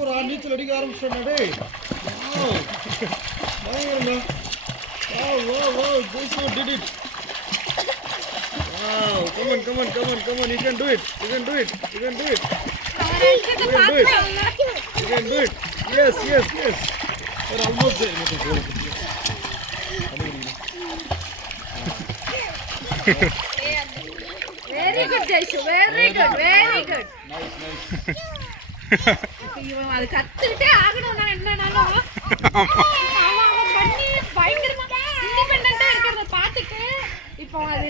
சூப்பரா நீச்சல் அடிக்க ஆரம்பிச்சிட்டேன் டேய். பயங்கரமா. Wow, Joshua did it. Wow, come on. You can do it. You can do it. Yes. We're almost there. Very good, Joshua. Very good. Nice. இவன் அது கத்துக்கிட்டே ஆகணும். நான் என்னன்னாலும் அவன் பண்ணி பயங்கரமா இண்டிபெண்டண்டா இருக்கிறத பார்த்துட்டு இப்போ அது